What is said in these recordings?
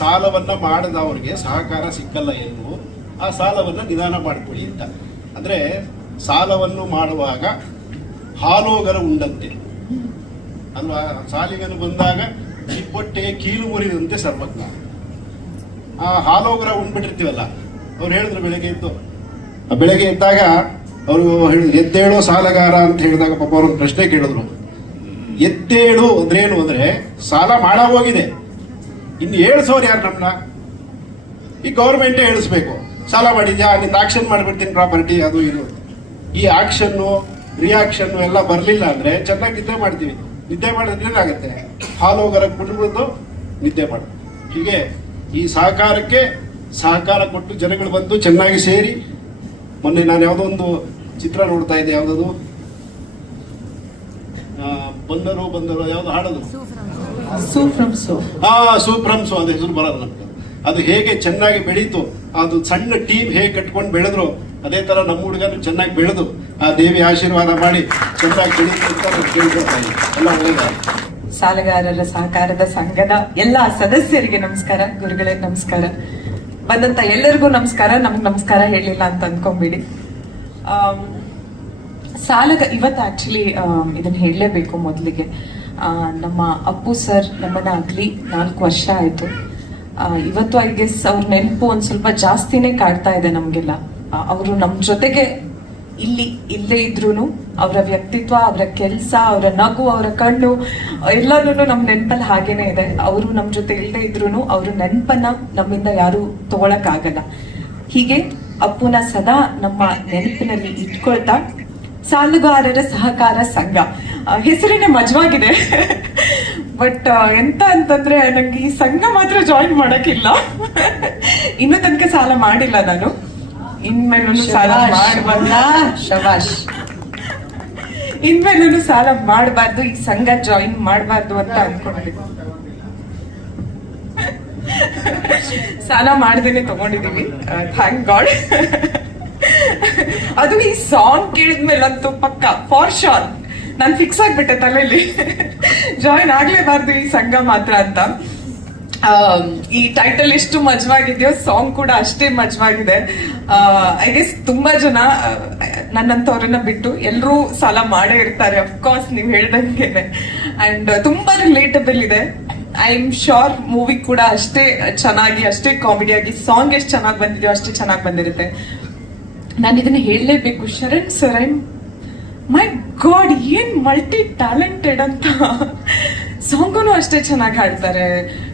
ಸಾಲವನ್ನ ಮಾಡದವ್ರಿಗೆ ಸಹಕಾರ ಸಿಕ್ಕಲ್ಲ ಎನ್ನುವ ಆ ಸಾಲವನ್ನ ನಿಧಾನ ಮಾಡಿಕೊಳ್ಳಿ ಅಂತ. ಅಂದ್ರೆ ಸಾಲವನ್ನು ಮಾಡುವಾಗ ಹಾಲೋಗರ ಉಂಡಂತೆ ಅಲ್ವಾ, ಸಾಲಿಗನು ಬಂದಾಗ ಚಿಪ್ಪೊಟ್ಟೆ ಕೀಲು ಮುರಿದಂತೆ ಸರ್ವಜ್ಞ. ಆ ಹಾಲೋಗರ ಉಂಡ್ಬಿಟ್ಟಿರ್ತೀವಲ್ಲ, ಅವ್ರು ಹೇಳಿದ್ರು ಬೆಳಗ್ಗೆ ಎದ್ದಾಗ ಅವರು ಹೇಳಿದ್ರು ಎದ್ದೇಳೋ ಸಾಲಗಾರ ಅಂತ ಹೇಳಿದಾಗ ಪಾಪ ಅವ್ರೊಂದು ಪ್ರಶ್ನೆ ಕೇಳಿದ್ರು, ಎದ್ದೇಳು ಅಂದ್ರೇನು ಅಂದ್ರೆ ಸಾಲ ಮಾಡ ಹೋಗಿದೆ, ಇನ್ನು ಏಳ್ಸೋರು ಯಾರು ನಮ್ಮನ್ನ? ಈ ಗೌರ್ಮೆಂಟೇ ಏಳಿಸ್ಬೇಕು. ಸಾಲ ಮಾಡಿದ್ಯಾ, ನಿಂದ ಆಕ್ಷನ್ ಮಾಡಿಬಿಡ್ತೀನಿ ಪ್ರಾಪರ್ಟಿ ಅದು ಇದು. ಈ ಆಕ್ಷನ್ನು ರಿಯಾಕ್ಷನ್ನು ಎಲ್ಲ ಬರಲಿಲ್ಲ ಅಂದ್ರೆ ಚೆನ್ನಾಗಿ ನಿದ್ದೆ ಮಾಡ್ತೀವಿ. ನಿದ್ದೆ ಮಾಡಿದ್ರೆ ಏನಾಗುತ್ತೆ, ಹಾಲೋಗರ ಕುಡಿದು ನಿದ್ದೆ ಮಾಡ. ಹೀಗೆ ಈ ಸಹಕಾರಕ್ಕೆ ಸಹಕಾರ ಕೊಟ್ಟು ಜನಗಳು ಬಂದು ಚೆನ್ನಾಗಿ ಸೇರಿ. ಮೊನ್ನೆ ನಾನು ಯಾವುದೋ ಒಂದು ಚಿತ್ರ ನೋಡ್ತಾ ಇದ್ದೆ, ಯಾವುದದು ಬಂದರು ಯಾವ್ದು ಹಾಡೋದು, ಸೂಫ್ರಮ್ಸು ಅದೇ ಹೆಸರು ಬರೋದು ನಮ್ಗೆ. ಅದು ಹೇಗೆ ಚೆನ್ನಾಗಿ ಬೆಳೀತು, ಅದು ಸಣ್ಣ ಟೀಮ್ ಹೇಗೆ ಕಟ್ಕೊಂಡು ಬೆಳೆದ್ರು, ಅದೇ ತರ ನಮ್ಮ ಹುಡುಗರು ಚೆನ್ನಾಗಿ ಬೆಳೆದು ಆ ದೇವಿ ಆಶೀರ್ವಾದ ಮಾಡಿ ಚೆನ್ನಾಗಿ ಬೆಳೀತು ಅಂತ ಕೇಳ್ಕೊಳ್ತಾ ಇದ್ದೀನಿ. ಎಲ್ಲ ಒಳ್ಳೆಯದಾಗಿ. ಸಾಲಗಾರರ ಸಹಕಾರದ ಸಂಘದ ಎಲ್ಲ ಸದಸ್ಯರಿಗೆ ನಮಸ್ಕಾರ, ಗುರುಗಳಿಗೆ ನಮಸ್ಕಾರ, ಬಂದಂತ ಎಲ್ಲರಿಗೂ ನಮಸ್ಕಾರ. ನಮ್ಗೆ ನಮಸ್ಕಾರ ಹೇಳಿಲ್ಲ ಅಂತ ಅನ್ಕೊಂಬಿಡಿ. ಇವತ್ತು ಆಕ್ಚುಲಿ ಇದನ್ನ ಹೇಳಲೇಬೇಕು. ಮೊದಲಿಗೆ ನಮ್ಮ ಅಪ್ಪು ಸರ್ ನಮ್ಮನ್ನ ಆಗ್ಲಿ 4 ವರ್ಷ ಆಯ್ತು. ಇವತ್ತು ಐ ಗೆಸ್ ಅವ್ರ ನೆನಪು ಒಂದ್ ಸ್ವಲ್ಪ ಜಾಸ್ತಿನೇ ಕಾಡ್ತಾ ಇದೆ ನಮ್ಗೆಲ್ಲ. ಅವರು ನಮ್ ಜೊತೆಗೆ ಇಲ್ಲೇ ಇದ್ರೂನು ಅವರ ವ್ಯಕ್ತಿತ್ವ, ಅವರ ಕೆಲಸ, ಅವರ ನಗು, ಅವರ ಕಣ್ಣು ಎಲ್ಲಾನು ನಮ್ ನೆನಪಲ್ಲಿ ಹಾಗೇನೆ ಇದೆ. ಅವರು ನಮ್ ಜೊತೆ ಇಲ್ಲದೆ ಇದ್ರೂನು ಅವ್ರ ನೆನಪನ್ನ ನಮ್ಮಿಂದ ಯಾರು ತಗೊಳಕ್ ಆಗಲ್ಲ. ಹೀಗೆ ಅಪ್ಪುನ ಸದಾ ನಮ್ಮ ನೆನಪಿನಲ್ಲಿ ಇಟ್ಕೊಳ್ತಾ ಸಾಲಗಾರರ ಸಹಕಾರ ಸಂಘ ಹೆಸರೇನೆ ಮಜವಾಗಿದೆ. ಬಟ್ ಎಂತ ಅಂತಂದ್ರೆ ನಂಗೆ ಈ ಸಂಘ ಮಾತ್ರ ಜಾಯಿನ್ ಮಾಡಕ್ಕಿಲ್ಲ. ಇನ್ನು ತನಕ ಸಾಲ ಮಾಡಿಲ್ಲ ನಾನು. ಇನ್ಮೇಲೂ ಸಾಲ ಇನ್ಮೇಲೂ ಸಾಲ ಮಾಡಬಾರ್ದು, ಈ ಸಂಘ ಜಾಯಿನ್ ಮಾಡಬಾರ್ದು ಅಂತ ಅನ್ಕೊಂಡಿದ್ದೀನಿ. ಸಾಲ ಮಾಡ್ದೇನೆ ತಗೊಂಡಿದೀವಿ, ಥ್ಯಾಂಕ್ ಗಾಡ್. ಅದು ಈ ಸಾಂಗ್ ಕೇಳಿದ್ಮೇಲಂತೂ ಪಕ್ಕ ಫಾರ್ ಶೋರ್ ನಾನು ಫಿಕ್ಸ್ ಆಗ್ಬಿಟ್ಟೆ ತಲೆಯಲ್ಲಿ, ಜಾಯಿನ್ ಆಗ್ಲೇಬಾರ್ದು ಈ ಸಂಘ ಮಾತ್ರ ಅಂತ. ಈ ಟೈಟಲ್ ಎಷ್ಟು ಮಜವಾಗಿದೆಯೋ ಸಾಂಗ್ ಕೂಡ ಅಷ್ಟೇ ಮಜವಾಗಿದೆ. ಐ ಗೆಸ್ ತುಂಬಾ ಜನ ನನ್ನಂತವ್ರನ್ನ ಬಿಟ್ಟು ಎಲ್ಲರೂ ಸಾಲ ಮಾಡೇ ಇರ್ತಾರೆ, ಅಫ್ಕೋರ್ಸ್ ನೀವು ಹೇಳ್ದಂಗೆನೆ. ಅಂಡ್ ತುಂಬಾ ರಿಲೇಟಬಲ್ ಇದೆ. ಐ ಆಮ್ ಶೋರ್ ಮೂವಿ ಕೂಡ ಅಷ್ಟೇ ಚೆನ್ನಾಗಿ, ಅಷ್ಟೇ ಕಾಮಿಡಿಯಾಗಿ, ಸಾಂಗ್ ಎಷ್ಟು ಚೆನ್ನಾಗಿ ಬಂದಿದೆಯೋ ಅಷ್ಟೇ ಚೆನ್ನಾಗಿ ಬಂದಿರುತ್ತೆ. ನಾನು ಇದನ್ನ ಹೇಳಲೇಬೇಕು, ಶರಣ್ ಸರ್, ಮೈ ಗಾಡ್ ಏನ್ ಮಲ್ಟಿ ಟ್ಯಾಲೆಂಟೆಡ್ ಅಂತ. ಸಾಂಗೂನು ಅಷ್ಟೇ ಚೆನ್ನಾಗಿ ಹಾಡ್ತಾರೆ,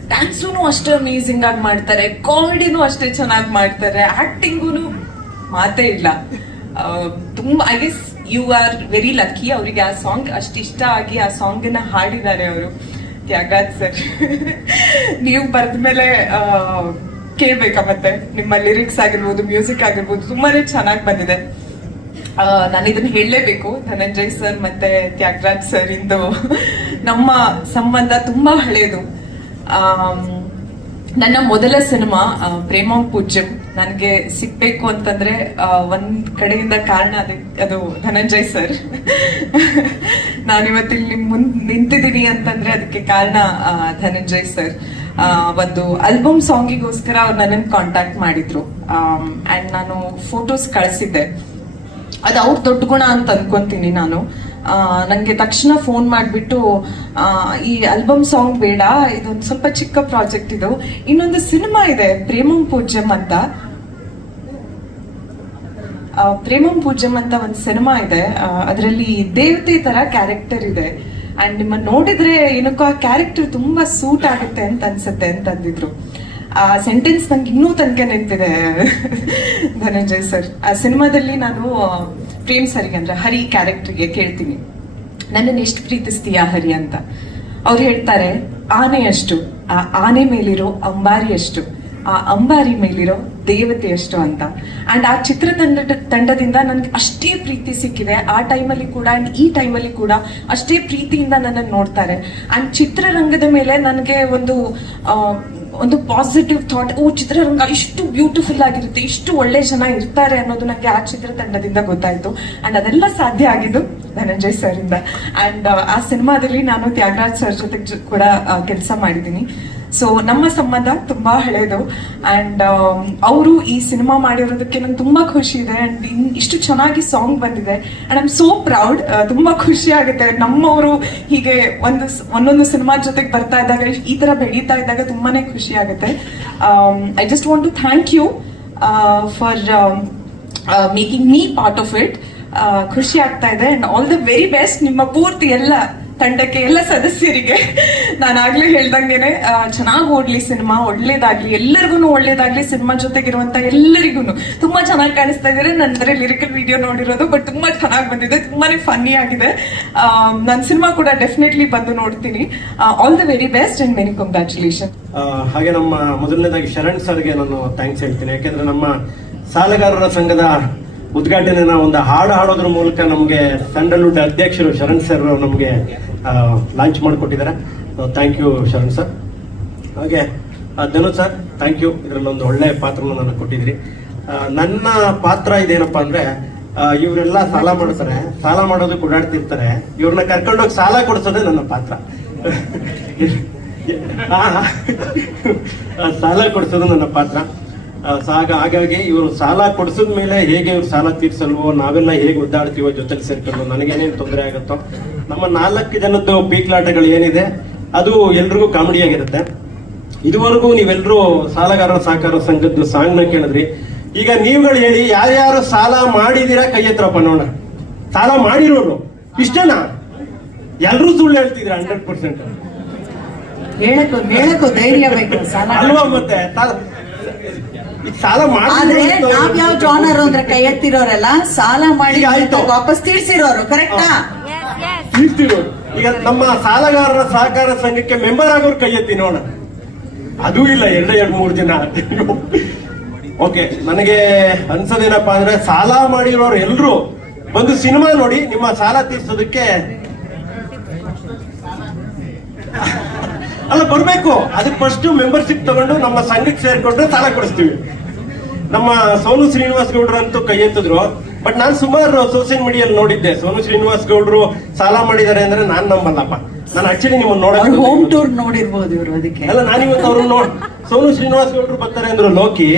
ಡ್ಯಾನ್ಸೂನು ಅಷ್ಟೇ ಅಮೇಸಿಂಗ್ ಆಗಿ ಮಾಡ್ತಾರೆ, ಕಾಮಿಡಿನೂ ಅಷ್ಟೇ ಚೆನ್ನಾಗಿ ಮಾಡ್ತಾರೆ, ಆಕ್ಟಿಂಗೂನು ಮಾತೇ ಇಲ್ಲ. ತುಂಬಾ I guess you are very lucky. ಅವರಿಗೆ ಆ ಸಾಂಗ್ ಅಷ್ಟು ಇಷ್ಟ ಆಗಿ ಆ ಸಾಂಗ್ ನ ಹಾಡಿದ್ದಾರೆ ಅವರು, ತ್ಯಾಗರಾಜ್ ಸರ್. ನೀವು ಬರೆದ್ಮೇಲೆ ಕೇಳ್ಬೇಕಾ ಮತ್ತೆ ನಿಮ್ಮ ಲಿರಿಕ್ಸ್ ಆಗಿರ್ಬೋದು, ಮ್ಯೂಸಿಕ್ ಆಗಿರ್ಬೋದು ತುಂಬಾನೇ ಚೆನ್ನಾಗಿ ಬಂದಿದೆ. ನಾನು ಇದನ್ನ ಹೇಳಲೇಬೇಕು, ಧನಂಜಯ್ ಸರ್ ಮತ್ತೆ ತ್ಯಾಗರಾಜ್ ಸರ್ ಇಂದು ನಮ್ಮ ಸಂಬಂಧ ತುಂಬಾ ಹಳೇದು. ನನ್ನ ಮೊದಲ ಸಿನಿಮಾ ಪ್ರೇಮಂ ಪೂಜ್ಯಂ ನನಗೆ ಸಿಗ್ಬೇಕು ಅಂತಂದ್ರೆ ಒಂದ್ ಕಡೆಯಿಂದ ಕಾರಣ ಅದು ಧನಂಜಯ್ ಸರ್. ನಾನಿವತ್ತಿಲ್ಲಿ ನಿಮ್ ಮುಂದೆ ನಿಂತಿದ್ದೀನಿ ಅಂತಂದ್ರೆ ಅದಕ್ಕೆ ಕಾರಣ ಧನಂಜಯ್ ಸರ್. ಒಂದು ಆಲ್ಬಮ್ ಸಾಂಗಿಗೋಸ್ಕರ ಅವ್ರು ನನ್ನನ್ನು ಕಾಂಟ್ಯಾಕ್ಟ್ ಮಾಡಿದ್ರು. ಅಂಡ್ ನಾನು ಫೋಟೋಸ್ ಕಳಿಸಿದ್ದೆ. ಅದು ಅವ್ರ ದೊಡ್ಡ ಗುಣ ಅಂತ ಅನ್ಕೊಂತೀನಿ ನಾನು. ನಂಗೆ ತಕ್ಷಣ ಫೋನ್ ಮಾಡಿಬಿಟ್ಟು ಈ ಆಲ್ಬಮ್ ಸಾಂಗ್ ಬೇಡ, ಇದೊಂದು ಸ್ವಲ್ಪ ಚಿಕ್ಕ ಪ್ರಾಜೆಕ್ಟ್, ಇದು ಇನ್ನೊಂದು ಸಿನಿಮಾ ಇದೆ ಪ್ರೇಮಂ ಪೂಜ್ಯಂ ಅಂತ. ಪ್ರೇಮಂ ಪೂಜ್ಯಂ ಅಂತ ಒಂದು ಸಿನಿಮಾ ಇದೆ, ಅದರಲ್ಲಿ ದೇವತೆ ತರ ಕ್ಯಾರೆಕ್ಟರ್ ಇದೆ. ಅಂಡ್ ನಿಮ್ಮ ನೋಡಿದ್ರೆ ಏನಕ್ಕೋ ಆ ಕ್ಯಾರೆಕ್ಟರ್ ತುಂಬಾ ಸೂಟ್ ಆಗುತ್ತೆ ಅಂತ ಅನ್ಸುತ್ತೆ ಅಂತ ಅಂದಿದ್ರು. ಆ ಸೆಂಟೆನ್ಸ್ ನಂಗೆ ಇನ್ನೂ ತನಕ ನೆನಪಿದೆ ಧನಂಜಯ್ ಸರ್. ಆ ಸಿನಿಮಾದಲ್ಲಿ ನಾನು ಪ್ರೇಮ್ ಸರಿಗೆ ಅಂದ್ರೆ ಹರಿ ಕ್ಯಾರೆಕ್ಟರ್ಗೆ ಕೇಳ್ತೀನಿ, ನನ್ನನ್ನು ಎಷ್ಟು ಪ್ರೀತಿಸ್ತೀಯಾ ಹರಿ ಅಂತ. ಅವ್ರು ಹೇಳ್ತಾರೆ, ಆನೆ ಅಷ್ಟು, ಆ ಆನೆ ಮೇಲಿರೋ ಅಂಬಾರಿ ಅಷ್ಟು, ಆ ಅಂಬಾರಿ ಮೇಲಿರೋ ದೇವತೆ ಎಷ್ಟು ಅಂತ. ಅಂಡ್ ಆ ತಂಡದಿಂದ ನನ್ಗೆ ಅಷ್ಟೇ ಪ್ರೀತಿ ಸಿಕ್ಕಿದೆ ಆ ಟೈಮಲ್ಲಿ ಕೂಡ. ಅಂಡ್ ಈ ಟೈಮಲ್ಲಿ ಕೂಡ ಅಷ್ಟೇ ಪ್ರೀತಿಯಿಂದ ನನ್ನನ್ನು ನೋಡ್ತಾರೆ. ಅಂಡ್ ಚಿತ್ರರಂಗದ ಮೇಲೆ ನನಗೆ ಒಂದು ಪಾಸಿಟಿವ್ ಥಾಟ್, ಚಿತ್ರರಂಗ ಇಷ್ಟು ಬ್ಯೂಟಿಫುಲ್ ಆಗಿರುತ್ತೆ, ಇಷ್ಟು ಒಳ್ಳೆ ಜನ ಇರ್ತಾರೆ ಅನ್ನೋದು ನನಗೆ ಆ ಚಿತ್ರತಂಡದಿಂದ ಗೊತ್ತಾಯ್ತು. ಅಂಡ್ ಅದೆಲ್ಲ ಸಾಧ್ಯ ಆಗಿದ್ದು ಧನಂಜಯ್ ಸರ್ ಇಂದ. ಅಂಡ್ ಆ ಸಿನಿಮಾದಲ್ಲಿ ನಾನು ತ್ಯಾಗರಾಜ್ ಸರ್ ಜೊತೆ ಕೂಡ ಕೆಲಸ ಮಾಡಿದ್ದೀನಿ. ಸೊ ನಮ್ಮ ಸಂಬಂಧ ತುಂಬಾ ಹಳೇದು ಅಂಡ್ ಅವರು ಈ ಸಿನಿಮಾ ಮಾಡಿರೋದಕ್ಕೆ ನಂಗೆ ತುಂಬಾ ಖುಷಿ ಇದೆ ಅಂಡ್ ಇಷ್ಟು ಚೆನ್ನಾಗಿ ಸಾಂಗ್ ಬಂದಿದೆ and I am so proud. ತುಂಬಾ ಖುಷಿ ಆಗುತ್ತೆ ನಮ್ಮವರು ಹೀಗೆ ಒಂದೊಂದು ಸಿನಿಮಾ ಜೊತೆಗೆ ಬರ್ತಾ ಇದ್ದಾಗ ಈ ತರ ಬೆಳೀತಾ ಇದ್ದಾಗ ತುಂಬಾನೇ ಖುಷಿ ಆಗುತ್ತೆ. I just want to thank you for making me part of it. ಖುಷಿ ಆಗ್ತಾ ಇದೆ and all the very best ನಿಮ್ಮ ಪೂರ್ತಿ ಎಲ್ಲ ತಂಡಕ್ಕೆ, ಎಲ್ಲ ಸದಸ್ಯರಿಗೆ. ನಾನು ಆಗ್ಲೇ ಹೇಳ್ದಂಗೆನೆ ಚೆನ್ನಾಗಿ ಓಡ್ಲಿ ಸಿನಿಮಾ, ಒಳ್ಳೇದಾಗ್ಲಿ, ಎಲ್ಲರಿಗೂ ಒಳ್ಳೇದಾಗ್ಲಿ. ಸಿನಿಮಾ ಜೊತೆಗಿರುವಂತ ಎಲ್ಲರಿಗೂ ತುಂಬಾ ಚೆನ್ನಾಗಿ ಕಾಣಿಸ್ತಾ ಇದ್ದಾರೆ. ನನ್ನ ಲಿರಿಕಲ್ ವಿಡಿಯೋ ನೋಡಿರೋದು, ಬಟ್ ತುಂಬಾ ಚೆನ್ನಾಗಿ ಬಂದಿದೆ, ತುಂಬಾನೇ ಫನ್ನಿ ಆಗಿದೆ. ನನ್ನ ಸಿನಿಮಾ ಕೂಡ ಡೆಫಿನೆಟ್ಲಿ ಬಂದು ನೋಡ್ತೀನಿ. All the very best and many congratulation. ಹಾಗೆ ನಮ್ಮ ಮೊದಲನೇದಾಗಿ ಶರಣ್ ಸರ್ಗೆ ನಾನು ಥ್ಯಾಂಕ್ಸ್ ಹೇಳ್ತೀನಿ. ಯಾಕೆಂದ್ರೆ ನಮ್ಮ ಸಾಲಗಾರರ ಸಂಘದ ಉದ್ಘಾಟನೆನ ಒಂದು ಹಾಡು ಹಾಡೋದ್ರ ಮೂಲಕ ನಮಗೆ ಸ್ಯಾಂಡಲ್ವುಡ್ ಅಧ್ಯಕ್ಷರು ಶರಣ್ ಸರ್ ನಮಗೆ ಲಾಂಚ್ ಮಾಡಿಕೊಟ್ಟಿದ್ದಾರೆ. Thank you Sharan sir. ಹಾಗೆ ಧನು ಸರ್ ಥ್ಯಾಂಕ್ ಯು, ಇದರಲ್ಲಿ ಒಂದು ಒಳ್ಳೆ ಪಾತ್ರನ ನನಗೆ ಕೊಟ್ಟಿದ್ರಿ. ನನ್ನ ಪಾತ್ರ ಇದೇನಪ್ಪ ಅಂದ್ರೆ, ಇವರೆಲ್ಲ ಸಾಲ ಮಾಡ್ತಾರೆ, ಸಾಲ ಮಾಡೋದಕ್ಕೆ ಓಡಾಡ್ತಿರ್ತಾರೆ, ಇವ್ರನ್ನ ಕರ್ಕೊಂಡೋಗಿ ಸಾಲ ಕೊಡಿಸೋದೇ ನನ್ನ ಪಾತ್ರ. ಸಾಲ ಕೊಡಿಸೋದು ನನ್ನ ಪಾತ್ರ. ಹಾಗಾಗಿ ಇವರು ಸಾಲ ಕೊಡಿಸಿದ ಮೇಲೆ ಹೇಗೆ ಇವ್ರು ಸಾಲ ತೀರ್ಸಲ್ವೋ, ನಾವೆಲ್ಲ ಹೇಗೆ ಒದ್ದಾಡ್ತೀವೋ ಜೊತೆಲಿ ಸೇರ್ಕೊಂಡು ನನಗೇನೇನು ತೊಂದರೆ ಆಗುತ್ತೋ, ನಮ್ಮ 4 ಜನದ್ದು ಪೀಕ್ಲಾಟಗಳು ಏನಿದೆ ಅದು ಎಲ್ರಿಗೂ ಕಾಮಿಡಿ ಆಗಿರುತ್ತೆ. ಇದುವರೆಗೂ ನೀವೆಲ್ಲರೂ ಸಾಲಗಾರರ ಸಹಕಾರ ಸಂಘದ ಸಾಂಗ್ ನ ಕೇಳಿದ್ರಿ. ಈಗ ನೀವುಗಳು ಹೇಳಿ, ಯಾರ್ಯಾರು ಸಾಲ ಮಾಡಿದೀರಾ ಕೈ ಎತ್ತರಪ್ಪ ನೋಡೋಣ. ಸಾಲ ಮಾಡಿರೋರು ಇಷ್ಟೇನಾ? ಎಲ್ರೂ ಸುಳ್ಳು ಹೇಳ್ತಿದ್ರ 100%. ಹೇಳಕ್ಕೂ ಧೈರ್ಯ ಬೇಕು. ಅಲ್ವಾ? ಮತ್ತೆ ಸಾಲ ಆದ್ರೆ ನಾವ್ ಯಾವ ಜಾನರ್ ಅಂದ್ರೆ ಕೈ ಎತ್ತಿರೋರೆಲ್ಲ ಸಾಲ ಮಾಡಿ ವಾಪಸ್ ತೀರ್ಸಿರೋರು, ಕರೆಕ್ಟಾ? ತೀರ್ಸಿರೋರು. ಈಗ ನಮ್ಮ ಸಾಲಗಾರರ ಸಹಕಾರ ಸಂಘಕ್ಕೆ ಮೆಂಬರ್ ಆಗೋರು ಕೈ ಎತ್ತಿ ನೋಡ. ಅದೂ ಇಲ್ಲ, 2-3 ಜನ. ಓಕೆ, ನನಗೆ ಅನ್ಸೋದೇನಪ್ಪಾ ಅಂದ್ರೆ, ಸಾಲ ಮಾಡಿರೋರು ಎಲ್ರು ಬಂದು ಸಿನಿಮಾ ನೋಡಿ ನಿಮ್ಮ ಸಾಲ ತೀರ್ಸೋದಕ್ಕೆ ಅಲ್ಲ ಬರ್ಬೇಕು. ಅದಕ್ಕೆ ಫಸ್ಟ್ ಮೆಂಬರ್ಶಿಪ್ ತಗೊಂಡು ನಮ್ಮ ಸಂಘಕ್ಕೆ ಸೇರ್ಕೊಂಡ್ರೆ ಸಾಲ ಕೊಡಿಸ್ತೀವಿ. ನಮ್ಮ ಸೋನು ಶ್ರೀನಿವಾಸ್ ಗೌಡ್ರು ಅಂತೂ ಕೈ ಎತ್ತಿದ್ರು. ಬಟ್ ನಾನು ಸುಮಾರು ಸೋಷಿಯಲ್ ಮೀಡಿಯಲ್ಲಿ ನೋಡಿದ್ದೆ, ಸೋನು ಶ್ರೀನಿವಾಸ್ ಗೌಡ್ರು ಸಾಲ ಮಾಡಿದ್ದಾರೆ ಅಂದ್ರೆ ನಾನ್ ನಂಬಲ್ಲಪ್ಪ. ನಾನು ಆಕ್ಚುಲಿ ನಿಮ್ಮನ್ನ ನೋಡಕ್ ಹೋಮ್ ಟೂರ್ ನೋಡಿರ್ಬೋದು ಇವರು. ಅದಕ್ಕೆ ಅಲ್ಲ, ನಾನಿವತ್ತು ಅವ್ರನ್ನ ಸೋನು ಶ್ರೀನಿವಾಸ್ ಗೌಡ್ರು ಬರ್ತಾರೆ ಅಂದ್ರು ಲೋಕಿ,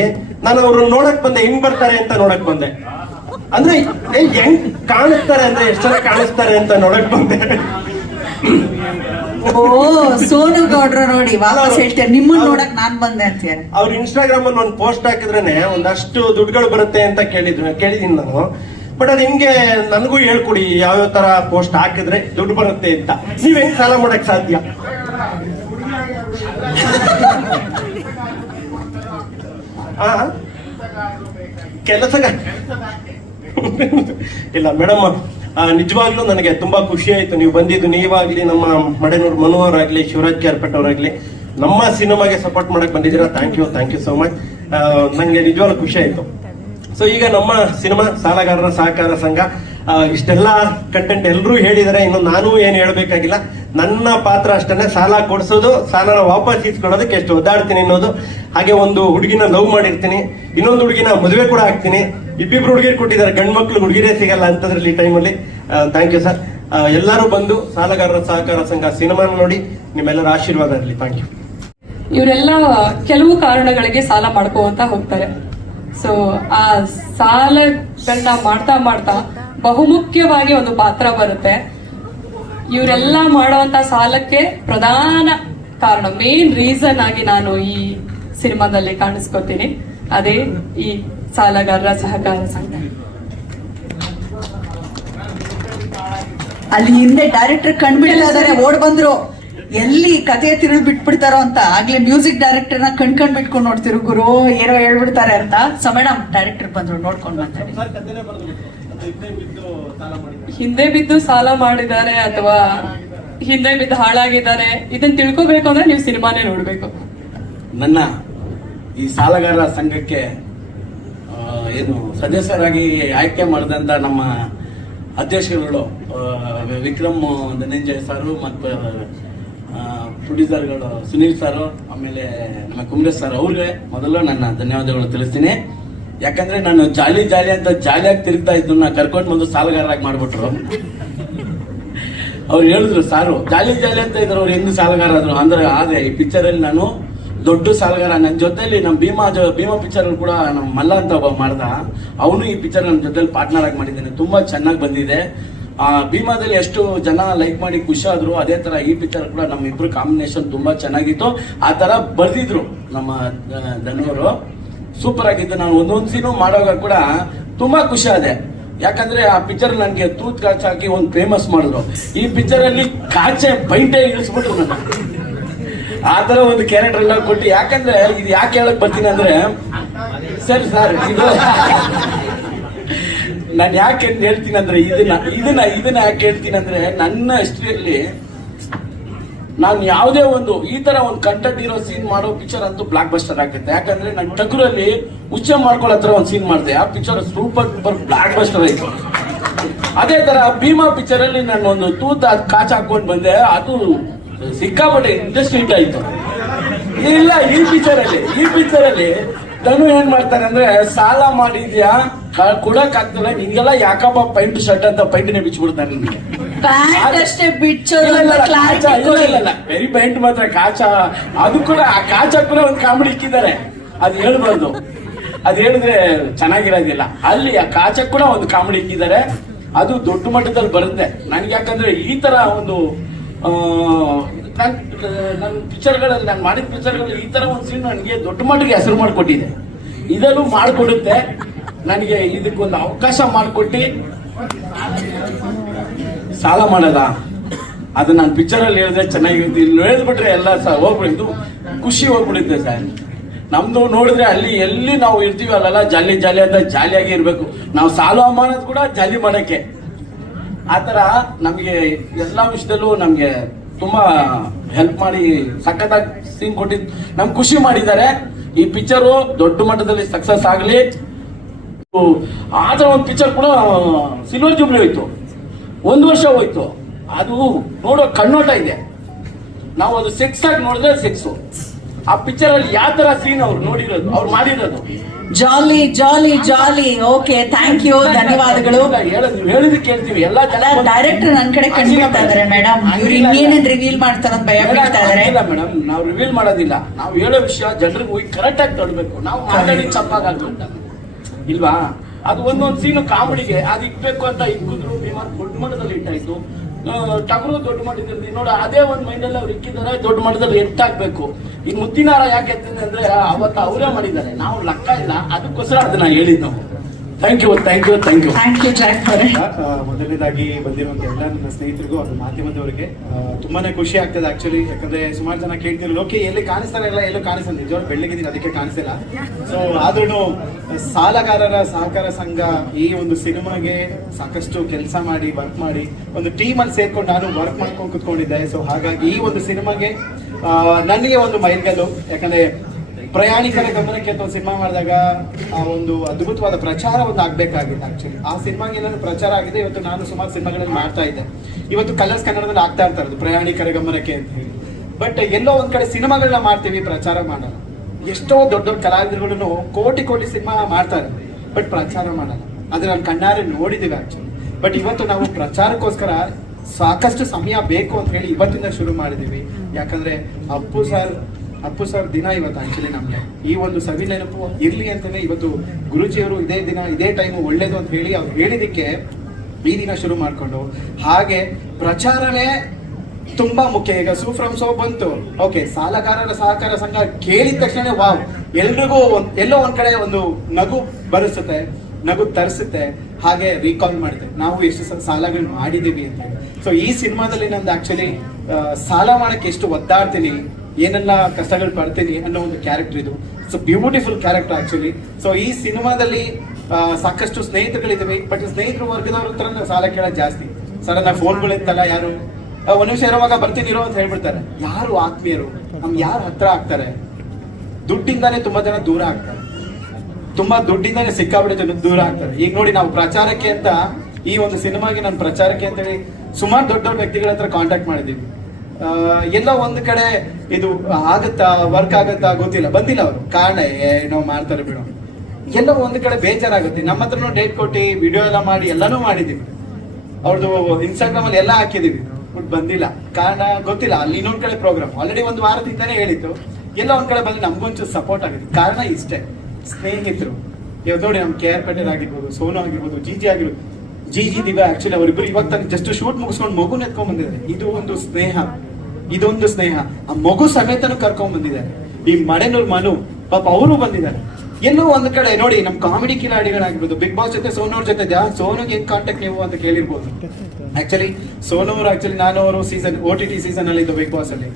ನಾನು ಅವ್ರನ್ನ ನೋಡಕ್ ಬಂದೆ, ಹೆಂಗ್ ಬರ್ತಾರೆ ಅಂತ ನೋಡಕ್ ಬಂದೆ. ಅಂದ್ರೆ ಹೆಂಗ್ ಕಾಣಿಸ್ತಾರೆ ಅಂದ್ರೆ, ಎಷ್ಟು ಜನ ಕಾಣಿಸ್ತಾರೆ ಅಂತ ನೋಡಕ್ ಬಂದೆ. ಓ, ಸೋನು ಗೌಡ್ರು ನೋಡಿ ವಾಪಸ್ ಹೇಳ್ತಾರೆ, ನಿಮ್ಮನ್ನ ನೋಡಕ್ ನಾನ್ ಬಂದೆ ಅಂತ. ಅವ್ರು ಇನ್ಸ್ಟಾಗ್ರಾಮ್ ಅಲ್ಲಿ ಒಂದು ಪೋಸ್ಟ್ ಹಾಕಿದ್ರೇನೆ ಒಂದಷ್ಟು ದುಡ್ಡುಗಳು ಬರುತ್ತೆ ಅಂತ ಕೇಳಿದೀನಿ ನಾನು. ಬಟ್ ಅದ್ ಹಿಂಗೆ ನನಗೂ ಹೇಳ್ಕೊಡಿ, ಯಾವ್ಯಾವ ತರ ಪೋಸ್ಟ್ ಹಾಕಿದ್ರೆ ದುಡ್ಡು ಬರುತ್ತೆ ಅಂತ. ನೀವ್ ಹೆಂಗ್ ಸಾಲ ಮಾಡಕ್ ಸಾಧ್ಯ? ಕೆಲಸ ಇಲ್ಲ ಮೇಡಮ್, ನಿಜವಾಗ್ಲೂ ನನಗೆ ತುಂಬಾ ಖುಷಿ ಆಯ್ತು ನೀವು ಬಂದಿದ್ದು. ನೀವಾಗ್ಲಿ, ನಮ್ಮ ಮಡೆನೂರು ಮನು ಅವರಾಗ್ಲಿ, ಶಿವರಾಜ್ ಕ್ಯಾರ್ಪೆಟ್ ಅವರಾಗ್ಲಿ, ನಮ್ಮ ಸಿನಿಮಾಗೆ ಸಪೋರ್ಟ್ ಮಾಡಕ್ ಬಂದಿದ್ದೀರಾ. Thank you so much. ನಂಗೆ ನಿಜವಾಗ್ಲೂ ಖುಷಿ ಆಯ್ತು. ಸೊ ಈಗ ನಮ್ಮ ಸಿನಿಮಾ ಸಾಲಗಾರರ ಸಹಕಾರ ಸಂಘ, ಇಷ್ಟೆಲ್ಲ ಕಂಟೆಂಟ್ ಎಲ್ಲರೂ ಹೇಳಿದ್ದಾರೆ, ಇನ್ನು ನಾನು ಏನು ಹೇಳ್ಬೇಕಾಗಿಲ್ಲ. ನನ್ನ ಪಾತ್ರ ಅಷ್ಟೇ, ಸಾಲ ಕೊಡ್ಸೋದು, ಸಾಲನ ವಾಪಸ್ ಇಸ್ಕೊಳ್ಳೋದಕ್ಕೆ ಎಷ್ಟು ಒದ್ದಾಡ್ತೀನಿ ಅನ್ನೋದು. ಹಾಗೆ ಒಂದು ಹುಡುಗಿನ ಲವ್ ಮಾಡಿರ್ತೀನಿ, ಇನ್ನೊಂದು ಹುಡುಗಿನ ಮದುವೆ ಕೂಡ ಆಗ್ತೀನಿ. ಇಬ್ಬಿಬ್ರು ಹುಡುಗಿರು ಕೊಟ್ಟಿದ್ದಾರೆ, ಗಂಡು ಮಕ್ಳು ಹುಡುಗಿರೇ ಸಿಗಲ್ಲ ಅಂತದ್ರಲ್ಲಿ ಈ ಟೈಮಲ್ಲಿ. Thank you sir. ಎಲ್ಲರೂ ಬಂದು ಸಾಲಗಾರರ ಸಹಕಾರ ಸಂಘ ಸಿನಿಮಾನ ನೋಡಿ, ನಿಮ್ಮೆಲ್ಲರ ಆಶೀರ್ವಾದ ಇರಲಿ. Thank you. ಇವರೆಲ್ಲ ಕೆಲವು ಕಾರಣಗಳಿಗೆ ಸಾಲ ಮಾಡ್ಕೋತ ಹೋಗ್ತಾರೆ. ಸೊ ಆ ಸಾಲಗಳನ್ನ ಮಾಡ್ತಾ ಮಾಡ್ತಾ ಬಹುಮುಖ್ಯವಾಗಿ ಒಂದು ಪಾತ್ರ ಬರುತ್ತೆ. ಇವರೆಲ್ಲ ಮಾಡುವಂತ ಸಾಲಕ್ಕೆ ಪ್ರಧಾನ ಕಾರಣ, ಮೇನ್ ರೀಸನ್ ಆಗಿ ನಾನು ಈ ಸಿನಿಮಾದಲ್ಲಿ ಕಾಣಿಸ್ಕೊತೀನಿ, ಅದೇ ಈ ಸಾಲಗಾರರ ಸಹಕಾರ ಸಂಘ. ಅಲ್ಲಿ ಹಿಂದೆ ಡೈರೆಕ್ಟರ್ ಕಂಡ್ಬಿಡ್ತಾ ಇದಾರೆ, ಓಡ್ ಬಂದ್ರು, ಎಲ್ಲಿ ಕಥೆ ತಿರುಗಿ ಬಿಟ್ಬಿಡ್ತಾರೋ ಅಂತ. ಆಗ್ಲೇ ಮ್ಯೂಸಿಕ್ ಡೈರೆಕ್ಟರ್ ನ ಕಣ್ಕೊಂಡ್ ಬಿಟ್ಕೊಂಡು ನೋಡ್ತಿರು, ಗುರು ಏನೋ ಹೇಳ್ಬಿಡ್ತಾರೆ ಅಂತ. ಸೊ ಮೇಡಮ್, ಡೈರೆಕ್ಟರ್ ಬಂದ್ರು, ನೋಡ್ಕೊಂಡು ಮಾತಾಡಿ. ಹಿಂದೆ ಬಿದ್ದು ಸಾಲ ಮಾಡಿದ್ದಾರೆ ಅಥವಾ ಹಿಂದೆ ಬಿದ್ದು ಹಾಳಾಗಿದ್ದಾರೆ, ಇದನ್ನ ತಿಳ್ಕೊಬೇಕು ಅಂದ್ರೆ ನೀವು ಸಿನಿಮಾನೇ ನೋಡ್ಬೇಕು. ನನ್ನ ಈ ಸಾಲಗಾರರ ಸಂಘಕ್ಕೆ ಏನು ಸದಸ್ಯರಾಗಿ ಆಯ್ಕೆ ಮಾಡಿದಂತ ನಮ್ಮ ಅಧ್ಯಕ್ಷರುಗಳು ವಿಕ್ರಮ್ ಧನಂಜಯ ಸರ್ ಮತ್ತು ಪ್ರೊಡ್ಯೂಸರ್ಗಳು ಸುನೀಲ್ ಸರ್, ಆಮೇಲೆ ನಮ್ಮ ಕುಂಬ್ರೇಶ್ ಸರ್, ಅವ್ರಿಗೆ ಮೊದಲು ನನ್ನ ಧನ್ಯವಾದಗಳು ತಿಳಿಸ್ತೀನಿ. ಯಾಕಂದ್ರೆ ನಾನು ಜಾಲಿ ಅಂತ ಜಾಲಿಯಾಗಿ ತಿರುಗ್ತಾ ಇದ್ದನ್ನ ಕರ್ಕೊಂಡು ಬಂದು ಸಾಲಗಾರರಾಗಿ ಮಾಡ್ಬಿಟ್ರು. ಅವ್ರು ಹೇಳಿದ್ರು, ಸಾರು ಜಾಲಿ ಅಂತ ಇದ್ರು, ಅವ್ರು ಹೆಂಗ್ ಸಾಲಗಾರ ಆದ್ರು ಅಂದ್ರೆ. ಆದ್ರೆ ಈ ಪಿಕ್ಚರ್ ಅಲ್ಲಿ ನಾನು ದೊಡ್ಡ ಸಾಲಗಾರ. ನನ್ನ ಜೊತೆಲಿ ನಮ್ಮ ಭೀಮಾ ಪಿಕ್ಚರ್ ಕೂಡ ನಮ್ಮ ಮಲ್ಲ ಅಂತ ಒಬ್ಬ ಮಾಡ್ದ, ಅವನು ಈ ಪಿಕ್ಚರ್ ನನ್ನ ಜೊತೆಲಿ ಪಾರ್ಟ್ನರ್ ಆಗಿ ಮಾಡಿದ್ದಾನೆ. ತುಂಬಾ ಚೆನ್ನಾಗಿ ಬಂದಿದೆ. ಭೀಮಾದಲ್ಲಿ ಎಷ್ಟು ಜನ ಲೈಕ್ ಮಾಡಿ ಖುಷಿ ಆದ್ರು, ಅದೇ ತರ ಈ ಪಿಕ್ಚರ್ ಕೂಡ ನಮ್ಮಿಬ್ರು ಕಾಂಬಿನೇಷನ್ ತುಂಬಾ ಚೆನ್ನಾಗಿತ್ತು. ಆ ತರ ಬರ್ದಿದ್ರು ನಮ್ಮ ಧನುವರು, ಸೂಪರ್ ಆಗಿತ್ತು. ನಾನು ಒಂದೊಂದು ಸೀನು ಮಾಡುವಾಗ ಕೂಡ ತುಂಬಾ ಖುಷಿ ಆದೆ. ಯಾಕಂದ್ರೆ ಆ ಪಿಕ್ಚರ್ ನನ್ಗೆ ತೂತ್ ಕಾಚ ಹಾಕಿ ಒಂದು ಫೇಮಸ್ ಮಾಡಿದ್ರು. ಈ ಪಿಕ್ಚರ್ ಅಲ್ಲಿ ಕಾಚೆ ಬೈಟೆ ಇಳಿಸ್ಬಿಟ್ರು ನನ್ನ. ಆ ತರ ಒಂದು ಕ್ಯಾರೆಕ್ಟರ್ ಎಲ್ಲ ಕೊಟ್ಟು, ಯಾಕಂದ್ರೆ ಇದು ಯಾಕೆ ಹೇಳಕ್ ಬರ್ತೀನಿ ಅಂದ್ರೆ ಸರ್ ಇದು ನಾನು ಯಾಕೆ ಹೇಳ್ತೀನಿ ಅಂದ್ರೆ ಇದನ್ನ ಯಾಕೆ ಹೇಳ್ತೀನಿ ಅಂದ್ರೆ, ನನ್ನ ಹಿಸ್ಟ್ರಿಯಲ್ಲಿ ನಾನು ಯಾವುದೇ ಒಂದು ಈ ತರ ಒಂದು ಕಂಟೆಂಟ್ ಇರೋ ಸೀನ್ ಮಾಡೋ ಪಿಕ್ಚರ್ ಅಂತೂ ಬ್ಲಾಕ್ ಬಸ್ಟರ್ ಆಗುತ್ತೆ. ಯಾಕಂದ್ರೆ ನಾನು ಟಗರಲ್ಲಿ ಉಚ್ಚ ಮಾಡ್ಕೊಳ್ಳೋ ಹತ್ರ ಒಂದು ಸೀನ್ ಮಾಡಿದೆ, ಆ ಪಿಕ್ಚರ್ ಸೂಪರ್ ಬ್ಲಾಕ್ ಬಸ್ಟರ್ ಆಯ್ತು. ಅದೇ ತರ ಭೀಮಾ ಪಿಕ್ಚರ್ ಅಲ್ಲಿ ನಾನು ಒಂದು ತೂತ ಕಾಚ್ ಹಾಕೊಂಡು ಬಂದೆ, ಅದು ಸಿಕ್ಕಾಪಟ್ಟೆ ಇಂಡಸ್ಟ್ರಿ ಹಿಟ್ ಆಯ್ತು. ಇಲ್ಲ ಈ ಪಿಕ್ಚರ್ ಅಲ್ಲಿ ಧನು ಏನ್ ಮಾಡ್ತಾರೆ ಅಂದ್ರೆ, ಸಾಲ ಮಾಡಿದ್ಯಾ ಕೊಡಕ್ ಆಗ್ತದೆ ನಿಂಗೆಲ್ಲ ಯಾಕಪ್ಪ ಪೈಂಟ್ ಶರ್ಟ್ ಅಂತ ಪೈಂಟ್ನೇ ಬಿಚ್ಚಿಬಿಡ್ತಾನೆ ನಿನ್ಗೆ. ವೆರಿ ಪೈಂಟ್ ಮಾತ್ರ ಕಾಚ, ಅದು ಕೂಡ ಆ ಕಾಚ ಕೂಡ ಒಂದು ಕಾಮಿಡಿ ಇಕ್ಕಿದ್ದಾರೆ. ಅದು ಹೇಳ್ಬಾರ್ದು, ಅದು ಹೇಳಿದ್ರೆ ಚೆನ್ನಾಗಿರೋದಿಲ್ಲ. ಅಲ್ಲಿ ಆ ಕಾಚ ಕೂಡ ಒಂದು ಕಾಮಿಡಿ ಇಕ್ಕಿದ್ದಾರೆ, ಅದು ದೊಡ್ಡ ಮಟ್ಟದಲ್ಲಿ ಬರುತ್ತೆ ನನ್ಗೆ. ಯಾಕಂದ್ರೆ ಈ ತರ ಒಂದು ನನ್ನ ಪಿಕ್ಚರ್ಗಳಲ್ಲಿ ನಾನು ಮಾಡಿದ ಪಿಕ್ಚರ್ಗಳಲ್ಲಿ ಈ ತರ ಒಂದು ಸೀನ್ ನನಗೆ ದೊಡ್ಡ ಮಟ್ಟಿಗೆ ಹೆಸರು ಮಾಡಿಕೊಟ್ಟಿದೆ. ಇದನ್ನು ಮಾಡಿಕೊಡುತ್ತೆ ನನಗೆ. ಇದಕ್ಕೊಂದು ಅವಕಾಶ ಮಾಡಿಕೊಟ್ಟು ಸಾಲ ಮಾಡೋದ ಅದು ನಾನು ಪಿಕ್ಚರ್ ಅಲ್ಲಿ ಹೇಳಿದ್ರೆ ಚೆನ್ನಾಗಿರುತ್ತೆ, ಇಲ್ಲಿ ಹೇಳ್ಬಿಟ್ರೆ ಎಲ್ಲ ಹೋಗ್ಬಿಡಿದ್ದು ಖುಷಿ ಹೋಗ್ಬಿಡುತ್ತೆ ಸರ್. ನಮ್ದು ನೋಡಿದ್ರೆ ಅಲ್ಲಿ ಎಲ್ಲಿ ನಾವು ಇರ್ತೀವಿ ಅಲ್ಲೆಲ್ಲ ಜಾಲಿ ಅಂತ ಜಾಲಿಯಾಗಿ ಇರ್ಬೇಕು. ನಾವು ಸಾಲ ಮಾಡೋದು ಕೂಡ ಜಾಲಿ ಮಾಡಕ್ಕೆ. ಆತರ ನಮ್ಗೆ ಎಲ್ಲಾ ವಿಷಯದಲ್ಲೂ ನಮ್ಗೆ ತುಂಬಾ ಹೆಲ್ಪ್ ಮಾಡಿ ಸಖತ್ತಾಗಿ ಸೀನ್ ಕೊಟ್ಟಿದ್ದು ನಮ್ಗೆ ಖುಷಿ ಮಾಡಿದ್ದಾರೆ. ಈ ಪಿಕ್ಚರು ದೊಡ್ಡ ಮಟ್ಟದಲ್ಲಿ ಸಕ್ಸಸ್ ಆಗ್ಲಿ. ಆತರ ಒಂದು ಪಿಕ್ಚರ್ ಕೂಡ ಸಿಲ್ವರ್ ಜೂಬ್ಲಿ ಹೋಯ್ತು, 1 ವರ್ಷ ಹೋಯ್ತು. ಅದು ನೋಡೋ ಕಣ್ಣೋಟ ಇದೆ. ನಾವು ಅದು ಸೆಕ್ಸ್ ಆಗಿ ನೋಡಿದ್ರೆ ಸೆಕ್ಸು. ಆ ಪಿಕ್ಚರ್ ಅಲ್ಲಿ ಯಾವ ತರ ಸೀನ್ ಅವ್ರು ನೋಡಿರೋದು, ಅವ್ರು ಮಾಡಿರೋದು ಜಾಲಿ ಜಾಲಿ ಜಾಲಿ. ಓಕೆ, ಥ್ಯಾಂಕ್ ಯು, ಧನ್ಯವಾದಗಳು. ಹೇಳಿದ್ ಕೇಳ್ತೀವಿ ಎಲ್ಲ ಜನ. ಡೈರೆಕ್ಟರ್ ನನ್ ಕಡೆ ಕಂಡ್ಬಿಡ್ತಾ ಇದಾರೆ ಮೇಡಮ್, ಇವ್ರು ಇನ್ನೇನೇನ್ ರಿವೀಲ್ ಮಾಡ್ತಾರ ಭಯ ಬೀಳ್ತಾ ಇದಾರೆ. ಇಲ್ಲ ಮೇಡಮ್, ನಾವು ರಿವೀಲ್ ಮಾಡೋದಿಲ್ಲ. ನಾವು ಹೇಳೋ ವಿಷಯ ಜನರಿಗೆ ಹೋಗಿ ಕರೆಕ್ಟ್ ಆಗಿ ತಡಬೇಕು. ನಾವು ಮಾತಾಡಿ ಚಪ್ಪಾಗಲ್ಲ ಇಲ್ವಾ? ಅದು ಒಂದೊಂದು ಸೀನು ಕಾಮಿಡಿಗೆ ಅದು ಇಕ್ಬೇಕು ಅಂತ ಇಕ್ಕಿದ್ರು. ದೊಡ್ಡ ಮಟ್ಟದಲ್ಲಿ ಇಟ್ಟಾಯ್ತು. ಟಗರು ದೊಡ್ಡ ಮಟ್ಟದಲ್ಲಿ ನೋಡ, ಅದೇ ಒಂದು ಮೈಂಡಲ್ಲಿ ಅವ್ರು ಇಕ್ಕಿದ್ದಾರೆ. ದೊಡ್ಡ ಮಟ್ಟದಲ್ಲಿ ಎಟ್ಟಾಗ್ಬೇಕು. ಈ ಮುತ್ತಿನಾರ ಯಾಕೆ ಎತ್ತಿದೆ ಅಂದ್ರೆ ಅವತ್ತು ಅವರೇ ಮಾಡಿದ್ದಾರೆ, ನಾವು ಲೆಕ್ಕ ಇಲ್ಲ. ಅದಕ್ಕೋಸ್ಕರ ಅದನ್ನ ಹೇಳಿದ್ ನಾವು. Thank you. ಮೊದಲನೇದಾಗಿ ಬಂದಿರುವಂತ ಎಲ್ಲ ನನ್ನ ಸ್ನೇಹಿತರಿಗೂ ಅದು ಮಾಧ್ಯಮದವರಿಗೆ ತುಂಬಾನೇ ಖುಷಿ ಆಗ್ತದೆ ಆಕ್ಚುಲಿ. ಯಾಕಂದ್ರೆ ಸುಮಾರು ಜನ ಕೇಳ್ತಿರಲ್ಲ, ಓಕೆ ಎಲ್ಲಿ ಕಾಣಿಸ್ತಾರೆ, ಎಲ್ಲ ಎಲ್ಲೂ ಕಾಣಿಸಲ್ಲ. ನಿಜವಾಗ್ಲೂ ಬೆಳ್ಳಗಿದ್ದೀನಿ, ಅದಕ್ಕೆ ಕಾಣಿಸಿಲ್ಲ. ಸೊ ಆದ್ರೂ ಸಾಲಗಾರರ ಸಹಕಾರ ಸಂಘ ಈ ಒಂದು ಸಿನಿಮಾಗೆ ಸಾಕಷ್ಟು ಕೆಲಸ ಮಾಡಿ ವರ್ಕ್ ಮಾಡಿ ಒಂದು ಟೀಮ್ ಅಲ್ಲಿ ಸೇರ್ಕೊಂಡು ನಾನು ವರ್ಕ್ ಮಾಡ್ಕೊಂಡು ಕುತ್ಕೊಂಡಿದ್ದೆ. ಸೊ ಹಾಗಾಗಿ ಈ ಒಂದು ಸಿನಿಮಾಗೆ ನನಗೆ ಒಂದು ಮೈಲ್ಗಲ್ಲು. ಯಾಕಂದ್ರೆ ಪ್ರಯಾಣಿಕರ ಗಮನಕ್ಕೆ ಅಂತ ಒಂದು ಸಿನಿಮಾ ಮಾಡಿದಾಗ ಆ ಒಂದು ಅದ್ಭುತವಾದ ಪ್ರಚಾರ ಒಂದು ಆಗ್ಬೇಕಾಗಿತ್ತು. ಆಕ್ಚುಲಿ ಆ ಸಿನಿಮಾಗೆ ಏನಾದ್ರು ಪ್ರಚಾರ ಆಗಿದೆ. ಇವತ್ತು ನಾನು ಸುಮಾರು ಸಿನಿಮಾಗಳಲ್ಲಿ ಮಾಡ್ತಾ ಇದ್ದೆ. ಇವತ್ತು ಕಲರ್ಸ್ ಕನ್ನಡದಲ್ಲಿ ಆಗ್ತಾ ಇರ್ತಾರೆ ಪ್ರಯಾಣಿಕರ ಗಮನಕ್ಕೆ ಅಂತ ಹೇಳಿ. ಬಟ್ ಎಲ್ಲೋ ಒಂದ್ ಕಡೆ ಸಿನಿಮಾಗಳನ್ನ ಮಾಡ್ತೀವಿ, ಪ್ರಚಾರ ಮಾಡಲ್ಲ. ಎಷ್ಟೋ ದೊಡ್ಡ ದೊಡ್ಡ ಕಲಾವಿದರುಗಳನ್ನು ಕೋಟಿ ಸಿನಿಮಾ ಮಾಡ್ತಾರೆ, ಬಟ್ ಪ್ರಚಾರ ಮಾಡಲ್ಲ. ಆದ್ರೆ ನಾನು ಕಣ್ಣಾರೆ ನೋಡಿದ್ದೀವಿ ಆಕ್ಚುಲಿ. ಬಟ್ ಇವತ್ತು ನಾವು ಪ್ರಚಾರಕ್ಕೋಸ್ಕರ ಸಾಕಷ್ಟು ಸಮಯ ಬೇಕು ಅಂತ ಹೇಳಿ ಇವತ್ತಿಂದ ಶುರು ಮಾಡಿದೀವಿ. ಯಾಕಂದ್ರೆ ಅಪ್ಪು ಸರ್ ದಿನ ಇವತ್ತು ಆಕ್ಚುಲಿ ನಮ್ಗೆ ಈ ಒಂದು ಸವಿ ನೆನಪು ಇರ್ಲಿ ಅಂತಾನೆ ಇವತ್ತು ಗುರುಜಿಯವರು ಇದೇ ದಿನ ಇದೇ ಟೈಮು ಒಳ್ಳೇದು ಅಂತ ಹೇಳಿ ಅವ್ರು ಹೇಳಿದಕ್ಕೆ ಈ ದಿನ ಶುರು ಮಾಡ್ಕೊಂಡು, ಹಾಗೆ ಪ್ರಚಾರನೇ ತುಂಬಾ ಮುಖ್ಯ. ಈಗ ಸೂ ಫ್ರಮ್ ಸೋ ಬಂತು, ಓಕೆ, ಸಾಲಗಾರರ ಸಹಕಾರ ಸಂಘ ಕೇಳಿದ ತಕ್ಷಣ ವಾವ್, ಎಲ್ರಿಗೂ ಎಲ್ಲೋ ಒಂದ್ ಕಡೆ ಒಂದು ನಗು ಬರೆಸುತ್ತೆ, ನಗು ತರಿಸುತ್ತೆ. ಹಾಗೆ ರೀಕಾಲ್ ಮಾಡುತ್ತೆ ನಾವು ಎಷ್ಟು ಸಾಲಗಳು ಮಾಡಿದೀವಿ ಅಂತ. ಸೊ ಈ ಸಿನಿಮಾದಲ್ಲಿ ನಂದು ಆಕ್ಚುಲಿ ಸಾಲ ಮಾಡಕ್ಕೆ ಎಷ್ಟು ಒದ್ದಾಡ್ತೀನಿ, ಏನೆಲ್ಲ ಕಷ್ಟಗಳು ಪಡ್ತೀನಿ ಅನ್ನೋ ಒಂದು ಕ್ಯಾರೆಕ್ಟರ್ ಇದು. So beautiful character actually. So ಈ ಸಿನಿಮಾದಲ್ಲಿ ಸಾಕಷ್ಟು ಸ್ನೇಹಿತರುಗಳಿದ್ದೀವಿ, ಬಟ್ ಸ್ನೇಹಿತರು ವರ್ಗದವ್ರ ಹತ್ರ ಸಾಲ ಕೇಳೋದು ಜಾಸ್ತಿ. ಸಡನ್ ಆಗಿ ಫೋನ್ಗಳಿರ್ತಲ್ಲ, ಯಾರು ಒಂದ್ ನಿಮಿಷ ಇರುವಾಗ ಬರ್ತೀನಿರೋ ಅಂತ ಹೇಳ್ಬಿಡ್ತಾರೆ. ಯಾರು ಆತ್ಮೀಯರು, ನಮ್ಗೆ ಯಾರು ಹತ್ರ ಆಗ್ತಾರೆ? ದುಡ್ಡಿಂದಾನೇ ತುಂಬಾ ಜನ ದೂರ ಆಗ್ತಾರೆ, ತುಂಬಾ ದುಡ್ಡಿಂದಾನೇ ಸಿಕ್ಕಾಬಿಟ್ಟೆ ಜನ ದೂರ ಆಗ್ತಾರೆ. ಈಗ ನೋಡಿ, ನಾವು ಪ್ರಚಾರಕ್ಕೆ ಅಂತ ಈ ಒಂದು ಸಿನಿಮಾಗೆ ನಾನು ಪ್ರಚಾರಕ್ಕೆ ಅಂತ ಹೇಳಿ ಸುಮಾರು ದೊಡ್ಡ ದೊಡ್ಡ ವ್ಯಕ್ತಿಗಳ ಹತ್ರ ಕಾಂಟ್ಯಾಕ್ಟ್ ಮಾಡಿದೀವಿ. ಎಲ್ಲ ಒಂದ್ ಕಡೆ ಇದು ಆಗತ್ತಾ, ವರ್ಕ್ ಆಗತ್ತಾ ಗೊತ್ತಿಲ್ಲ, ಬಂದಿಲ್ಲ ಅವರು. ಕಾರಣ ಏನೋ ಮಾಡ್ತಾರೆ ಬಿಡು. ಎಲ್ಲ ಒಂದ್ ಕಡೆ ಬೇಜಾರಾಗುತ್ತೆ. ನಮ್ಮ ಹತ್ರನೂ ಡೇಟ್ ಕೊಟ್ಟು ವಿಡಿಯೋ ಎಲ್ಲ ಮಾಡಿ ಎಲ್ಲಾನು ಮಾಡಿದೀವಿ. ಅವ್ರದ್ದು ಇನ್ಸ್ಟಾಗ್ರಾಮ್ ಅಲ್ಲಿ ಎಲ್ಲ ಹಾಕಿದೀವಿ, ಬಟ್ ಬಂದಿಲ್ಲ. ಕಾರಣ ಗೊತ್ತಿಲ್ಲ. ಅಲ್ಲಿ ಇನ್ನೊಂದ್ ಕಡೆ ಪ್ರೋಗ್ರಾಮ್ ಆಲ್ರೆಡಿ 1 ವಾರದಿಂದಾನೇ ಹೇಳಿತ್ತು, ಎಲ್ಲ ಒಂದ್ ಕಡೆ ಬಂದ್ರೆ ನಮ್ಗೊಂಚೂರು ಸಪೋರ್ಟ್ ಆಗಿದೆ. ಕಾರಣ ಇಷ್ಟೇ, ಸ್ನೇಹಿತರು. ಇವತ್ತು ನೋಡಿ ನಮ್ಮ KR ಪಟೇಲ್ ಆಗಿರ್ಬೋದು, ಸೋನು ಆಗಿರ್ಬೋದು, ಜಿಜಿ ಆಗಿರ್ಬೋದು, ಜಿಜಿ ದಿವ್ಯಾ ಆಕ್ಚುಲಿ ಅವರಿಬ್ಬರು ಇವಾಗ ತನಕ ಜಸ್ಟ್ ಶೂಟ್ ಮುಗಿಸ್ಕೊಂಡು ಮಗುನ ಎತ್ಕೊಂಡ್ ಬಂದಿದ್ದಾರೆ. ಇದೊಂದು ಸ್ನೇಹ. ಆ ಮಗು ಸಮೇತನು ಕರ್ಕೊಂಡ್ ಬಂದಿದ್ದಾರೆ. ಈ ಮಡೆನೂರ್ ಮನು ಪಾಪ ಅವರು ಬಂದಿದ್ದಾರೆ. ಎಲ್ಲೋ ಒಂದ್ ಕಡೆ ನೋಡಿ ನಮ್ ಕಾಮಿಡಿ ಕಿಲಾಡಿಗಳಾಗಿರ್ಬೋದು, ಬಿಗ್ ಬಾಸ್ ಜೊತೆ ಸೋನೂರ್ ಜೊತೆ ಸೋನುಗೆ ಹೆಂಗ್ ಕಾಂಟ್ಯಾಕ್ಟ್ ನೀವು ಅಂತ ಕೇಳಿರ್ಬೋದು. ಆಕ್ಚುಲಿ ಸೋನೂರ್ ನಾನು ಅವರು ಸೀಸನ್ OTT ಸೀಸನ್ ಅಲ್ಲಿ ಇದ್ದು ಬಿಗ್ ಬಾಸ್ ಅಲ್ಲಿ.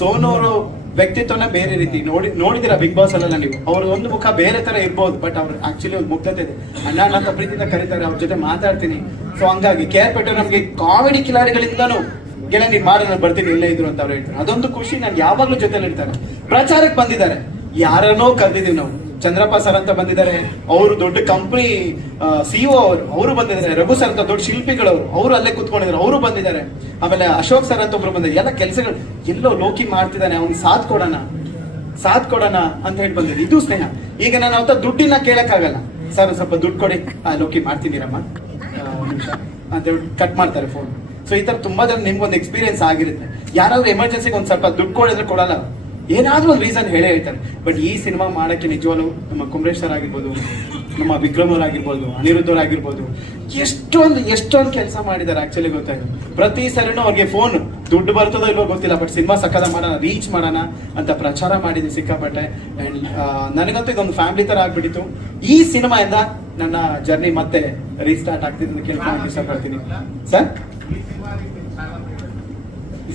ಸೋನೂರು ವ್ಯಕ್ತಿತ್ವನ ಬೇರೆ ರೀತಿ ನೋಡಿದಿರ ಬಿಗ್ ಬಾಸ್ ಅಲ್ಲ ನೀವು. ಅವ್ರ ಒಂದು ಮುಖ ಬೇರೆ ತರ ಇರ್ಬೋದು, ಬಟ್ ಅವ್ರ ಆಕ್ಚುಲಿ ಒಂದು ಮುಗ್ಧತೆ ಇದೆ. ಅಣ್ಣ ಅಂತ ಪ್ರೀತಿಯಿಂದ ಕರೀತಾರೆ, ಅವ್ರ ಜೊತೆ ಮಾತಾಡ್ತೀನಿ. ಸೊ ಹಂಗಾಗಿ KR ಪಟೇಲ್ ನಮ್ಗೆ ಕಾಮಿಡಿ ಕಿಲಾಡಿಗಳಿಂದಾನು ಗೆಳೆ ನೀನ್ ಮಾಡಿ ನಾನು ಬರ್ತೀನಿ ಇಲ್ಲೇ ಇದ್ರು ಅಂತ ಅವ್ರು ಹೇಳ್ತಾರೆ. ಅದೊಂದು ಖುಷಿ. ನಾನು ಯಾವಾಗ್ಲೂ ಜೊತೆಲಿ ಇರ್ತಾರೆ. ಪ್ರಚಾರಕ್ಕೆ ಬಂದಿದ್ದಾರೆ, ಯಾರನ್ನೋ ಕರೆದಿದ್ದೀವಿ ನಾವು. ಚಂದ್ರಪ್ಪ ಸರ್ ಅಂತ ಬಂದಿದ್ದಾರೆ, ಅವರು ದೊಡ್ಡ ಕಂಪನಿ CEO ಅವರು ಬಂದಿದ್ದಾರೆ. ರಘು ಸರ್ ಅಂತ ದೊಡ್ಡ ಶಿಲ್ಪಿಗಳವರು, ಅವರು ಅಲ್ಲೇ ಕುತ್ಕೊಂಡಿದ್ದಾರೆ, ಅವರು ಬಂದಿದ್ದಾರೆ. ಆಮೇಲೆ ಅಶೋಕ್ ಸರ್ ಅಂತ ಒಬ್ರು ಬಂದಿದ್ದಾರೆ. ಎಲ್ಲ ಕೆಲಸಗಳು ಎಲ್ಲೋ ಲೋಕಿ ಮಾಡ್ತಿದ್ದಾನೆ, ಅವ್ನು ಸಾಥ್ ಕೊಡೋಣ ಅಂತ ಹೇಳಿ ಬಂದಿದೆ. ಇದು ಸ್ನೇಹ. ಈಗ ನಾನು ಅವತ್ತ ದುಡ್ಡಿನ ಕೇಳಕ್ಕಾಗಲ್ಲ. ಸರ್ ಸ್ವಲ್ಪ ದುಡ್ಡು ಕೊಡಿ, ಲೋಕಿ ಮಾಡ್ತೀನಿರಮ್ಮ ನಿಮಿಷ ಅಂತ ಹೇಳಿ ಕಟ್ ಮಾಡ್ತಾರೆ ಫೋನ್. ಸೊ ಈ ತರ ತುಂಬಾ ಜನ ನಿಮ್ಗೊಂದು ಎಕ್ಸ್ಪೀರಿಯನ್ಸ್ ಆಗಿರುತ್ತೆ. ಯಾರಾದ್ರೂ ಎಮರ್ಜೆನ್ಸಿಗೆ ಒಂದ್ ಸ್ವಲ್ಪ ದುಡ್ಡು ಕೊಡಿದ್ರೆ ಕೊಡಲ್ಲ, ಏನಾದ್ರೂ ಒಂದು ರೀಸನ್ ಹೇಳೇ ಹೇಳ್ತಾರೆ. ಬಟ್ ಈ ಸಿನಿಮಾ ಮಾಡಕ್ಕೆ ನಿಜವಾಗ್ಲೂ ನಮ್ಮ ಕುಮರೇಶ್ ಸರ್ ಆಗಿರ್ಬೋದು, ನಮ್ಮ ವಿಕ್ರಮ್ ಅವ್ರು ಆಗಿರ್ಬೋದು, ಅನಿರುದ್ಧ ಅವ್ರು ಆಗಿರ್ಬೋದು, ಎಷ್ಟೊಂದು ಕೆಲಸ ಮಾಡಿದ್ದಾರೆ. ಆಕ್ಚುಲಿ ಗೊತ್ತಾಯ್ತು, ಪ್ರತಿ ಸರಿನೂ ಅವ್ರಿಗೆ ಫೋನ್ ದುಡ್ಡು ಬರ್ತದೋ ಇಲ್ವೋ ಗೊತ್ತಿಲ್ಲ, ಬಟ್ ಸಿನಿಮಾ ಸಕ್ಕದ ಮಾಡೋಣ, ರೀಚ್ ಮಾಡೋಣ ಅಂತ ಪ್ರಚಾರ ಮಾಡಿದ್ವಿ ಸಿಕ್ಕಾಪಟ್ಟೆ. ಅಂಡ್ ನನಗಂತೂ ಇದೊಂದು ಫ್ಯಾಮಿಲಿ ತರ ಆಗ್ಬಿಟ್ಟಿತ್ತು. ಈ ಸಿನಿಮಾಯಿಂದ ನನ್ನ ಜರ್ನಿ ಮತ್ತೆ ರೀಸ್ಟಾರ್ಟ್ ಆಗ್ತಿದೆ ಅಂತ ಕೇಳ್ಕೊಂಡು ಇಷ್ಟಪಡ್ತೀನಿ. ಸರ್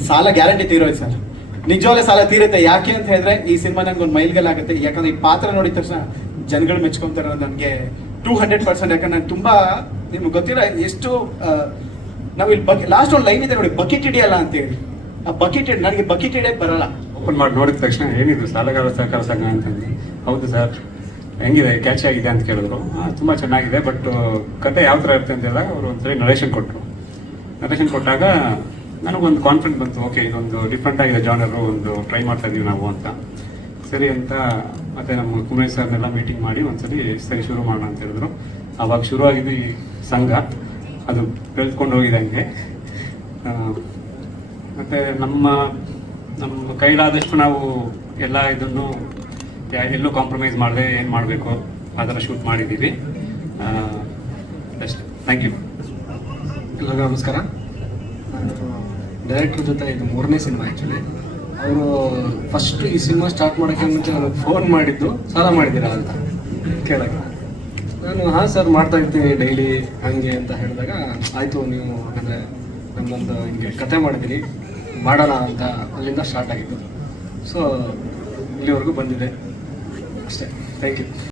ಸಾಲ ಗ್ಯಾರಂಟಿ ತೀರೋಯ್ತು ಸರ್, ನಿಜವಾಗ್ಲೂ ಸಾಲ ತೀರುತ್ತೆ. ಯಾಕೆ ಅಂತ ಹೇಳಿದ್ರೆ ಈ ಸಿನಿಮಾ ನಂಗೆ ಒಂದು ಮೈಲ್ಗಲ್ಲಾಗುತ್ತೆ. ಯಾಕಂದ್ರೆ ಈ ಪಾತ್ರ ನೋಡಿದ ತಕ್ಷಣ ಜನಗಳು ಮೆಚ್ಕೊಂತಾರೆ ನನಗೆ 200%. ಯಾಕಂದ್ರೆ ನಾನು ತುಂಬಾ ನಿಮ್ಗೆ ಗೊತ್ತಿಲ್ಲ ಎಷ್ಟು ನಾವು ಇಲ್ಲಿ ಲಾಸ್ಟ್ ಒಂದು ಲೈನ್ ಇದೆ ನೋಡಿ, ಬಕೆಟ್ ಹಿಡಿಯಲ್ಲ ಅಂತ ಹೇಳಿ. ಆ ಬಕೆಟ್ ನನಗೆ ಬಕೆಟ್ ಹಿಡಿಯಕ್ಕೆ ಬರಲ್ಲ. ಓಪನ್ ಮಾಡಿ ನೋಡಿದ ತಕ್ಷಣ ಏನಿದ್ರು ಸಾಲಗಾರ ಸಹಕಾರ ಸಂಘ ಅಂತಂದು. ಹೌದು ಸರ್, ಹೆಂಗಿದೆ, ಕ್ಯಾಚ್ ಆಗಿದೆ ಅಂತ ಕೇಳಿದ್ರು. ತುಂಬ ಚೆನ್ನಾಗಿದೆ, ಬಟ್ ಕತೆ ಯಾವ ಥರ ಇರುತ್ತೆ ಅಂತ ಹೇಳಿದಾಗ ಅವರು ಒಂದ್ಸರಿ ನರೇಷನ್ ಕೊಟ್ಟಾಗ ನನಗೊಂದು ಕಾನ್ಫಿಡೆಂಟ್ ಬಂತು. ಓಕೆ, ಇದೊಂದು ಡಿಫ್ರೆಂಟ್ ಆಗಿದೆ ಜಾನರು, ಒಂದು ಟ್ರೈ ಮಾಡ್ತಾ ಇದೀವಿ ನಾವು ಅಂತ. ಸರಿ ಅಂತ ಮತ್ತೆ ನಮ್ಮ ಕುಮೇಶ್ ಸರ್ನೆಲ್ಲ ಮೀಟಿಂಗ್ ಮಾಡಿ ಒಂದ್ಸರಿ ಸರಿ ಶುರು ಮಾಡೋಣ ಅಂತ ಹೇಳಿದ್ರು. ಆವಾಗ ಶುರುವಾಗಿದ್ದು ಈ ಸಂಘ, ಅದು ಬೆಳೆದ್ಕೊಂಡು ಹೋಗಿದೆ ಹಂಗೆ. ಮತ್ತೆ ನಮ್ಮ ಕೈಲಾದಷ್ಟು ನಾವು ಎಲ್ಲ ಇದನ್ನು ಎಲ್ಲೂ ಕಾಂಪ್ರಮೈಸ್ ಮಾಡದೆ ಏನು ಮಾಡಬೇಕು ಆ ಥರ ಶೂಟ್ ಮಾಡಿದ್ದೀವಿ ಅಷ್ಟೇ. Thank you. ಎಲ್ಲರಿಗೂ ನಮಸ್ಕಾರ. ಡೈರೆಕ್ಟರ್ ಜೊತೆ ಇದು 3ನೇ ಸಿನಿಮಾ. ಆ್ಯಕ್ಚುಲಿ ಅವರು ಫಸ್ಟ್ ಈ ಸಿನಿಮಾ ಸ್ಟಾರ್ಟ್ ಮಾಡೋಕ್ಕೆ ಮುಂಚೆ ನನಗೆ ಫೋನ್ ಮಾಡಿದ್ದು, ಸಾಲ ಮಾಡಿದ್ದೀರಾ ಅಂತ ಕೇಳೋಕ್ಕೆ. ನಾನು ಹಾಂ ಸರ್ ಮಾಡ್ತಾ ಇರ್ತೀನಿ ಡೈಲಿ ಹಂಗೆ ಅಂತ ಹೇಳಿದಾಗ, ಆಯಿತು ನೀವು ಅಂದರೆ ನಮ್ಮೊಂದು ಹಿಂಗೆ ಕತೆ ಮಾಡಿದ್ದೀನಿ ಮಾಡೋಣ ಅಂತ ಅಲ್ಲಿಂದ ಸ್ಟಾರ್ಟ್ ಆಗಿದ್ದು. ಸೊ ಇಲ್ಲಿವರೆಗೂ ಬಂದಿದೆ ಅಷ್ಟೇ. Thank you.